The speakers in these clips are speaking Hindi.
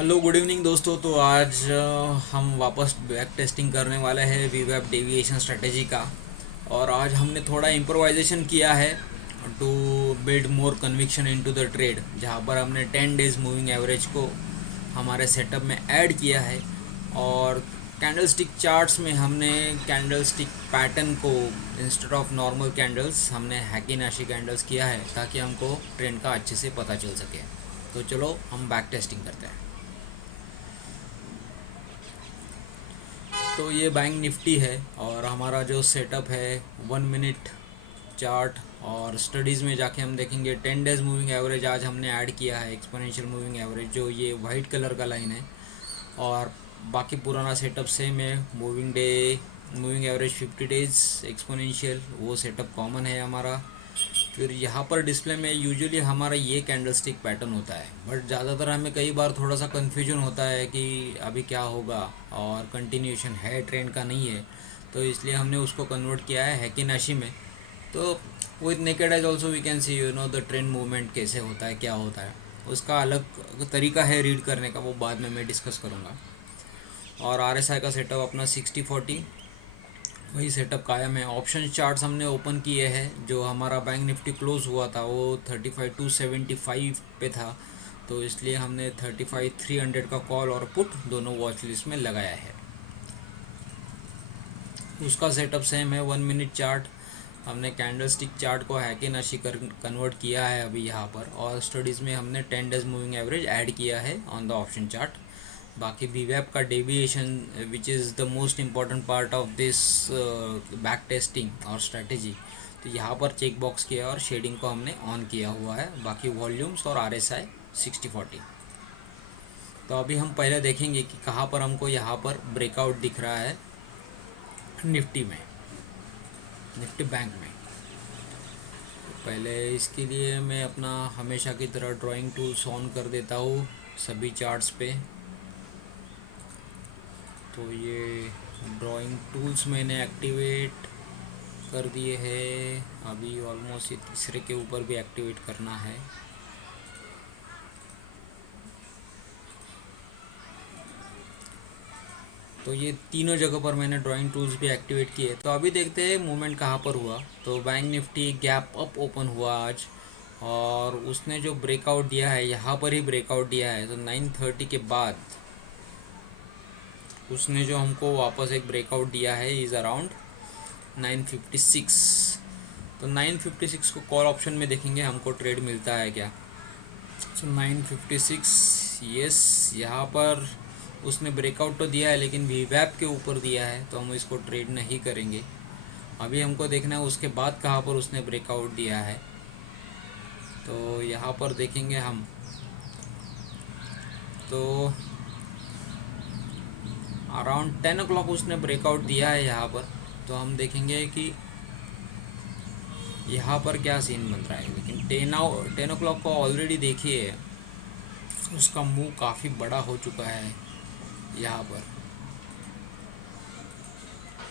हेलो गुड इवनिंग दोस्तों। तो आज हम वापस बैक टेस्टिंग करने वाले हैं वीवेब डेविएशन स्ट्रेटेजी का। और आज हमने थोड़ा इम्प्रोवाइजेशन किया है to build more conviction into the trade, जहाँ पर हमने 10 डेज मूविंग एवरेज को हमारे सेटअप में ऐड किया है। और कैंडलस्टिक चार्ट्स में हमने कैंडलस्टिक पैटर्न को इंस्टेड ऑफ नॉर्मल कैंडल्स हमने हैकिनाशी कैंडल्स किया है, ताकि हमको ट्रेंड का अच्छे से पता चल सके। तो चलो हम बैक टेस्टिंग करते हैं। तो ये बैंक निफ्टी है और हमारा जो सेटअप है 1 मिनट चार्ट। और स्टडीज़ में जाके हम देखेंगे 10 डेज मूविंग एवरेज आज हमने ऐड किया है, एक्सपोनेंशियल मूविंग एवरेज जो ये वाइट कलर का लाइन है। और बाकी पुराना सेटअप सेम है, moving day moving average 50 days exponential, वो सेटअप कॉमन है हमारा। फिर यहाँ पर डिस्प्ले में यूजुअली हमारा ये कैंडलस्टिक पैटर्न होता है, बट ज़्यादातर हमें कई बार थोड़ा सा कन्फ्यूजन होता है कि अभी क्या होगा और कंटिन्यूशन है ट्रेंड का नहीं है। तो इसलिए हमने उसको कन्वर्ट किया है हैकिनाशी में। तो with naked eyes also we can see the trend movement कैसे होता है, क्या होता है। उसका अलग तरीका है रीड करने का, वो बाद में मैं डिस्कस करूँगा। और RSI का सेटअप अपना 60-40 वही सेटअप कायम है। ऑप्शन चार्ट्स हमने ओपन किए हैं। जो हमारा बैंक निफ्टी क्लोज हुआ था वो 35,275 पे था, तो इसलिए हमने 35,300 का कॉल और पुट दोनों वॉच लिस्ट में लगाया है। उसका सेटअप सेम है। 1 मिनट चार्ट हमने कैंडलस्टिक चार्ट को हैकिनाशी कर कन्वर्ट किया है अभी यहाँ पर। और स्टडीज़ में हमने 10 डेज मूविंग एवरेज ऐड किया है ऑन द ऑप्शन चार्ट। बाकी वीवेब का deviation which is the most important part of this back testing और स्ट्रेटेजी, तो यहाँ पर चेक बॉक्स किया और शेडिंग को हमने ऑन किया हुआ है। बाकी वॉल्यूम्स और RSI 60-40। तो अभी हम पहले देखेंगे कि कहाँ पर हमको यहाँ पर ब्रेकआउट दिख रहा है निफ्टी में, निफ्टी बैंक में। तो पहले इसके लिए मैं अपना हमेशा की तरह ड्राइंग टूल्स ऑन कर देता हूँ सभी चार्ट्स पे। तो ये ड्राइंग टूल्स मैंने एक्टिवेट कर दिए हैं। अभी ऑलमोस्ट ये तीसरे के ऊपर भी एक्टिवेट करना है। तो ये तीनों जगह पर मैंने ड्राइंग टूल्स भी एक्टिवेट किए। तो अभी देखते हैं मूवमेंट कहाँ पर हुआ। तो bank Nifty gap up open हुआ आज, और उसने जो ब्रेकआउट दिया है यहाँ पर ही ब्रेकआउट दिया है। तो 9:30 के बाद उसने जो हमको वापस एक ब्रेकआउट दिया है इज़ अराउंड 9:56। तो 9:56 को कॉल ऑप्शन में देखेंगे हमको ट्रेड मिलता है क्या। सो 9:56 यस, यहाँ पर उसने ब्रेकआउट तो दिया है लेकिन वीवैप के ऊपर दिया है, तो हम इसको ट्रेड नहीं करेंगे। अभी हमको देखना है उसके बाद कहाँ पर उसने ब्रेकआउट दिया है। तो यहाँ पर देखेंगे हम, तो अराउंड 10 o'clock उसने ब्रेकआउट दिया है यहाँ पर। तो हम देखेंगे कि यहाँ पर क्या सीन बन रहा है। लेकिन 10 o'clock को ऑलरेडी देखिए उसका मुंह काफ़ी बड़ा हो चुका है यहाँ पर।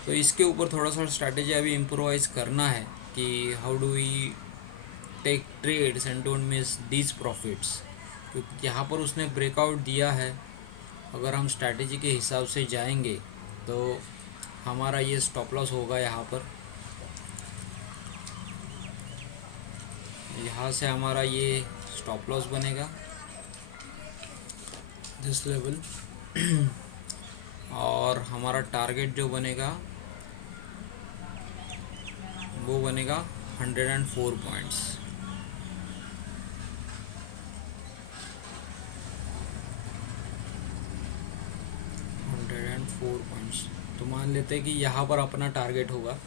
तो इसके ऊपर थोड़ा सा स्ट्रैटेजी अभी इम्प्रोवाइज करना है कि how do we take trades and don't miss these profits. क्योंकि यहाँ पर उसने ब्रेकआउट दिया है, अगर हम स्ट्रैटेजी के हिसाब से जाएंगे तो हमारा ये स्टॉप लॉस होगा यहाँ पर। यहाँ से हमारा ये स्टॉप लॉस बनेगा दिस लेवल और हमारा टारगेट जो बनेगा वो बनेगा 104 पॉइंट्स। 104 पॉइंट्स। तो मान लेते हैं कि यहाँ पर अपना टारगेट होगा,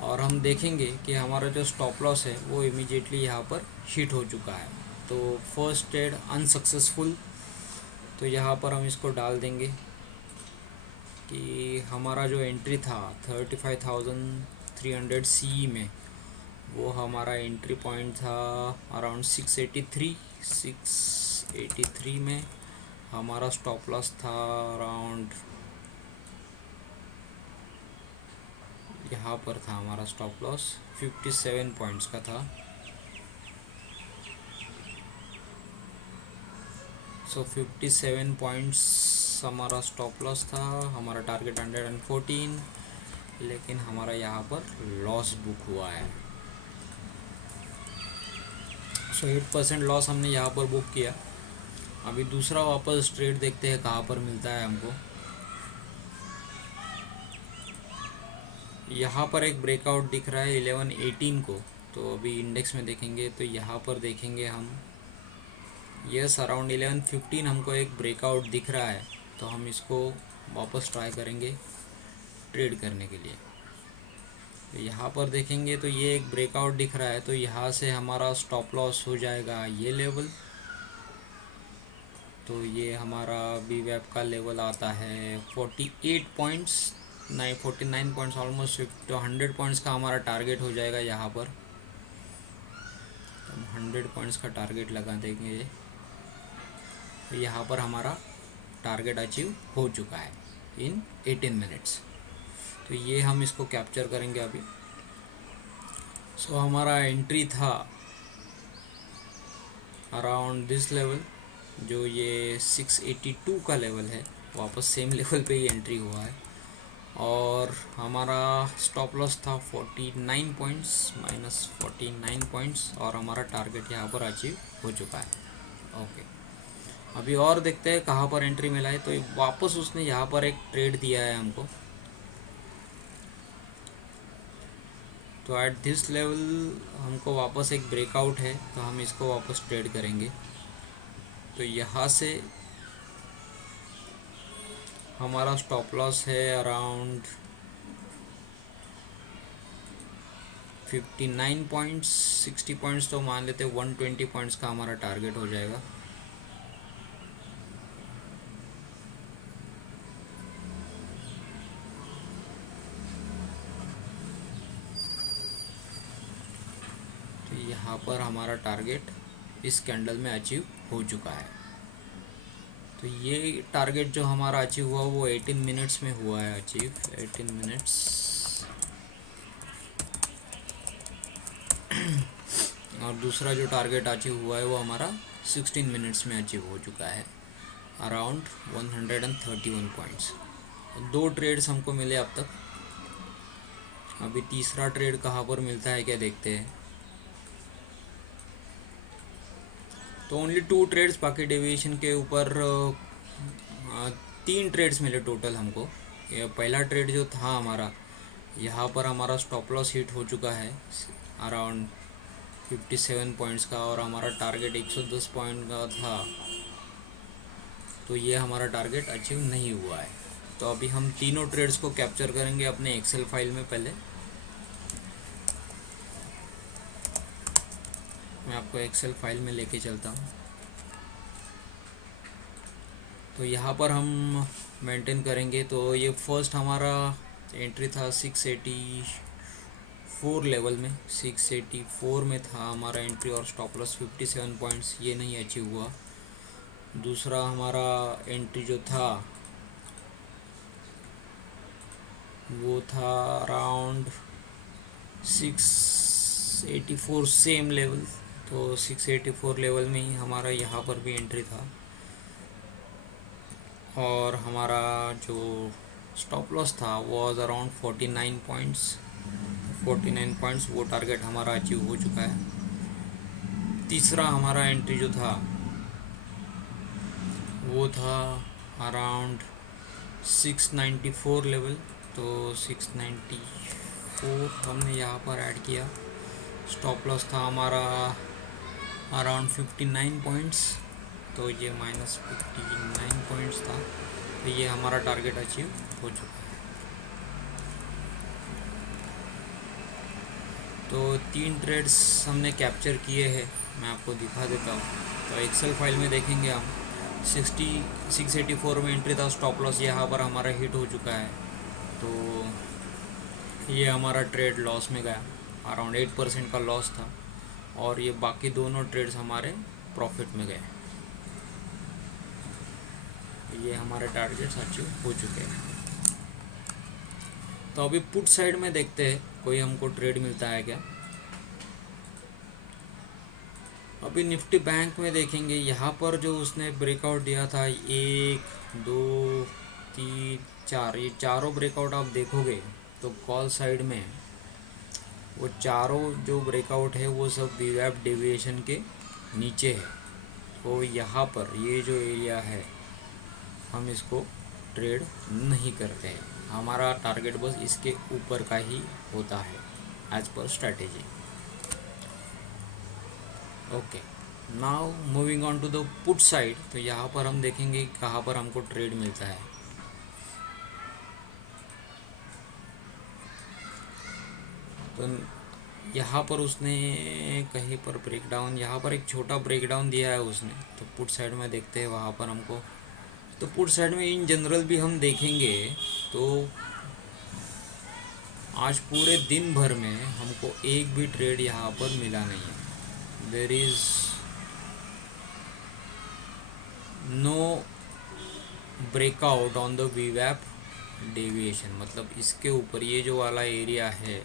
और हम देखेंगे कि हमारा जो स्टॉप लॉस है वो इमीडिएटली यहाँ पर हिट हो चुका है। तो फर्स्ट ट्रेड अनसक्सेसफुल। तो यहाँ पर हम इसको डाल देंगे कि हमारा जो एंट्री था 35,300 CE में, वो हमारा एंट्री पॉइंट था अराउंड 683 में। हमारा स्टॉप लॉस था अराउंड, यहाँ पर था हमारा स्टॉप लॉस 57 पॉइंट्स का था। सो 57 पॉइंट्स हमारा स्टॉप लॉस था, हमारा टारगेट 114, लेकिन हमारा यहाँ पर लॉस बुक हुआ है। सो 8% लॉस हमने यहाँ पर बुक किया। अभी दूसरा वापस ट्रेड देखते हैं कहाँ पर मिलता है हमको। यहाँ पर एक ब्रेकआउट दिख रहा है 1118 को, तो अभी इंडेक्स में देखेंगे तो यहाँ पर देखेंगे हम, यस अराउंड 1115 हमको एक ब्रेकआउट दिख रहा है, तो हम इसको वापस ट्राई करेंगे ट्रेड करने के लिए। तो यहाँ पर देखेंगे तो ये एक ब्रेकआउट दिख रहा है, तो यहाँ से हमारा स्टॉप लॉस हो जाएगा ये लेवल। तो ये हमारा बी वेब का लेवल आता है 48 पॉइंट्स, 49 पॉइंट्स, ऑलमोस्ट 100 पॉइंट्स का हमारा टारगेट हो जाएगा यहाँ पर। हम 100 पॉइंट्स का टारगेट लगा देंगे। तो यहाँ पर हमारा टारगेट अचीव हो चुका है इन 18 मिनट्स। तो ये हम इसको कैप्चर करेंगे अभी। सो हमारा एंट्री था अराउंड दिस लेवल, जो ये 682 का लेवल है, वापस सेम लेवल पे ही एंट्री हुआ है। और हमारा स्टॉप लॉस था 49 पॉइंट्स, माइनस 49 पॉइंट्स, और हमारा टारगेट यहाँ पर अचीव हो चुका है। ओके, अभी और देखते हैं कहाँ पर एंट्री मिला है। तो वापस उसने यहाँ पर एक ट्रेड दिया है हमको। तो एट दिस लेवल हमको वापस एक ब्रेकआउट है, तो हम इसको वापस ट्रेड करेंगे। तो यहाँ से हमारा स्टॉप लॉस है अराउंड 59 पॉइंट्स, 60 पॉइंट्स तो मान लेते, 120 पॉइंट्स का हमारा टारगेट हो जाएगा। तो यहाँ पर हमारा टारगेट इस कैंडल में अचीव हो चुका है। तो ये टारगेट जो हमारा अचीव हुआ वो 18 मिनट्स में हुआ है अचीव, 18 मिनट्स। और दूसरा जो टारगेट अचीव हुआ है वो हमारा 16 मिनट्स में अचीव हो चुका है, अराउंड 131 पॉइंट्स। 2 ट्रेड्स हमको मिले अब तक। अभी तीसरा ट्रेड कहाँ पर मिलता है क्या देखते हैं। तो ओनली 2 ट्रेड्स, बाकी डेविएशन के ऊपर 3 ट्रेड्स मिले टोटल हमको। ये पहला ट्रेड जो था हमारा, यहाँ पर हमारा स्टॉप लॉस हिट हो चुका है अराउंड 57 पॉइंट्स का, और हमारा टारगेट 110 पॉइंट का था। तो ये हमारा टारगेट अचीव नहीं हुआ है। तो अभी हम तीनों ट्रेड्स को कैप्चर करेंगे अपने एक्सेल फाइल में। पहले मैं आपको एक्सेल फाइल में लेके चलता हूँ। तो यहाँ पर हम मेंटेन करेंगे। तो ये फर्स्ट हमारा एंट्री था 684 लेवल में, 684 में था हमारा एंट्री, और स्टॉप लॉस 57 पॉइंट्स, ये नहीं अचीव हुआ। दूसरा हमारा एंट्री जो था वो था अराउंड 684, सेम लेवल। तो 684 लेवल में ही हमारा यहाँ पर भी एंट्री था, और हमारा जो स्टॉप लॉस था वो वॉज अराउंड 49 पॉइंट्स, 49 पॉइंट्स वो टारगेट हमारा अचीव हो चुका है। तीसरा हमारा एंट्री जो था वो था अराउंड 694 लेवल। तो 694 हमने यहाँ पर ऐड किया। स्टॉप लॉस था हमारा अराउंड 59 पॉइंट्स, तो ये माइनस 59 पॉइंट्स था। तो ये हमारा टारगेट अचीव हो चुका है। तो 3 ट्रेड्स हमने कैप्चर किए हैं, मैं आपको दिखा देता हूँ। तो एक्सेल फाइल में देखेंगे हम 684 में एंट्री था, स्टॉप लॉस यहाँ पर हमारा हिट हो चुका है। तो ये हमारा ट्रेड लॉस में गया, अराउंड 8% का लॉस था, और ये बाकी दोनों ट्रेड्स हमारे प्रॉफिट में गए। ये हमारे टारगेट्स अचीव हो चुके हैं। तो अभी पुट साइड में देखते हैं कोई हमको ट्रेड मिलता है क्या। अभी निफ्टी बैंक में देखेंगे, यहाँ पर जो उसने ब्रेकआउट दिया था 1 2 3 4, ये चारों ब्रेकआउट आप देखोगे तो कॉल साइड में वो चारों जो ब्रेकआउट है वो सब वीवैप डेविएशन के नीचे है। तो यहाँ पर ये जो एरिया है हम इसको ट्रेड नहीं करते हैं, हमारा टारगेट बस इसके ऊपर का ही होता है as per strategy. Okay, now moving on to the put side. तो यहाँ पर हम देखेंगे कहाँ पर हमको ट्रेड मिलता है। तो यहाँ पर उसने कहीं पर ब्रेकडाउन, यहाँ पर एक छोटा ब्रेकडाउन दिया है उसने, तो पुट साइड में देखते हैं वहाँ पर हमको। तो पुट साइड में इन जनरल भी हम देखेंगे तो आज पूरे दिन भर में हमको एक भी ट्रेड यहाँ पर मिला नहीं है। There is no breakout on the वीवैप डेविएशन, मतलब इसके ऊपर ये जो वाला एरिया है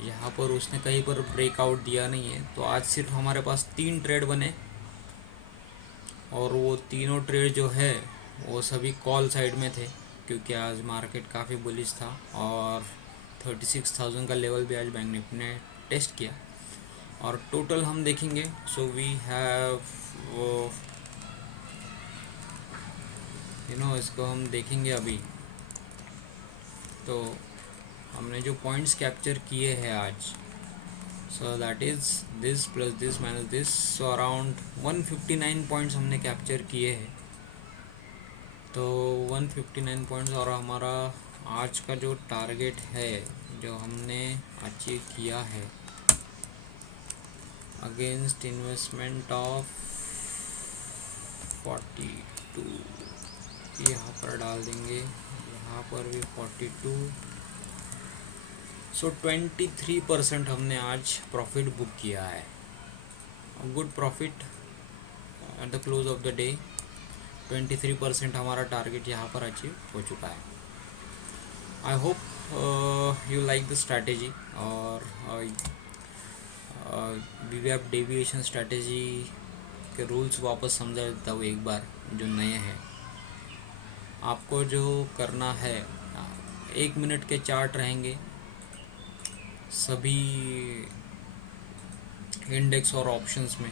यहाँ पर उसने कहीं पर ब्रेकआउट दिया नहीं है। तो आज सिर्फ हमारे पास 3 ट्रेड बने और वो तीनों ट्रेड जो है वो सभी कॉल साइड में थे, क्योंकि आज मार्केट काफ़ी बुलिश था और 36,000 का लेवल भी आज बैंक निफ्टी ने टेस्ट किया। और टोटल हम देखेंगे, सो वी हैव इसको हम देखेंगे अभी। तो हमने जो पॉइंट्स कैप्चर किए हैं आज, so that is this plus this minus this, so around 159 points हमने कैप्चर किए हैं। तो 159 पॉइंट्स, और हमारा आज का जो टारगेट है जो हमने अचीव किया है अगेंस्ट इन्वेस्टमेंट ऑफ 42, यहाँ पर डाल देंगे, यहाँ पर भी 42, सो 23% हमने आज प्रॉफिट बुक किया है। Good profit at the close of the day. 23% हमारा टारगेट यहाँ पर अचीव हो चुका है। I hope you like the strategy, और वीवैप डेविएशन स्ट्रैटेजी के रूल्स वापस समझा देता हूँ एक बार जो नए हैं। आपको जो करना है, 1 मिनट के चार्ट रहेंगे सभी इंडेक्स और ऑप्शंस में।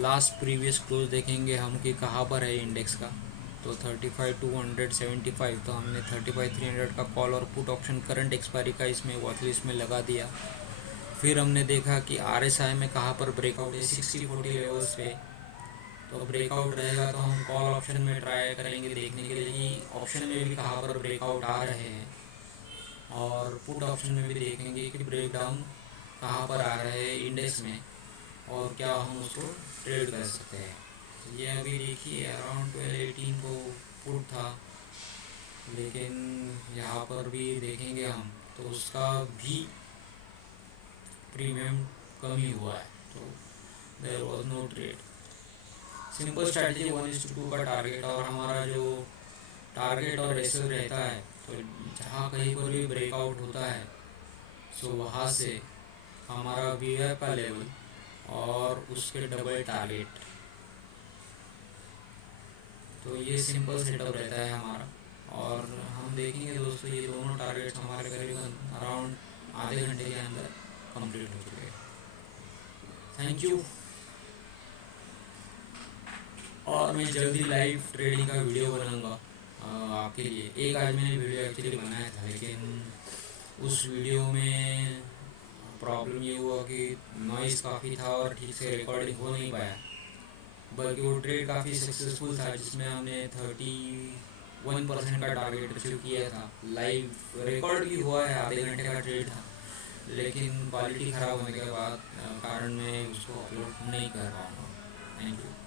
लास्ट प्रीवियस क्लोज देखेंगे हम कि कहाँ पर है इंडेक्स का, तो 35,275, तो हमने 35,300 का कॉल और पुट ऑप्शन करंट एक्सपायरी का इसमें वॉच लिस्ट में लगा दिया। फिर हमने देखा कि RSI में कहाँ पर ब्रेकआउट है 60-40 लेवल्स पे, तो ब्रेकआउट रहेगा तो हम कॉल ऑप्शन में ट्राई करेंगे देखने के लिए कि ऑप्शन में भी कहाँ पर ब्रेकआउट आ रहे हैं, और पुट ऑप्शन में भी देखेंगे कि ब्रेकडाउन कहाँ पर आ रहे हैं इंडेक्स में और क्या हम उसको ट्रेड कर सकते हैं। तो ये अभी देखिए अराउंड 12-18 को पुट था, लेकिन यहाँ पर भी देखेंगे हम तो उसका भी प्रीमियम कम ही हुआ है, तो there was no trade. Simple strategy 1:2 का टारगेट, और हमारा जो टारगेट और एसएल रहता है, तो जहाँ कहीं पर भी ब्रेकआउट होता है सो वहाँ से हमारा वीवैप का लेवल और उसके डबल टारगेट। तो ये सिंपल सेटअप रहता है हमारा, और हम देखेंगे दोस्तों ये दोनों टारगेट्स हमारे करीबन अराउंड आधे घंटे के अंदर कंप्लीट हो चुके हैं। Thank you. और मैं जल्दी लाइव ट्रेडिंग का वीडियो बनाऊंगा आपके लिए। एक आज मैंने वीडियो एक्चुअली बनाया था, लेकिन उस वीडियो में प्रॉब्लम ये हुआ कि नॉइज़ काफ़ी था और ठीक से रिकॉर्डिंग हो नहीं पाया, बल्कि वो ट्रेड काफ़ी सक्सेसफुल था जिसमें हमने 31% का टारगेट अचीव किया था। लाइव रिकॉर्ड भी हुआ है, आधे घंटे का ट्रेड था, लेकिन क्वालिटी ख़राब होने के बाद कारण मैं उसको अपलोड नहीं कर पाऊँगा। Thank you.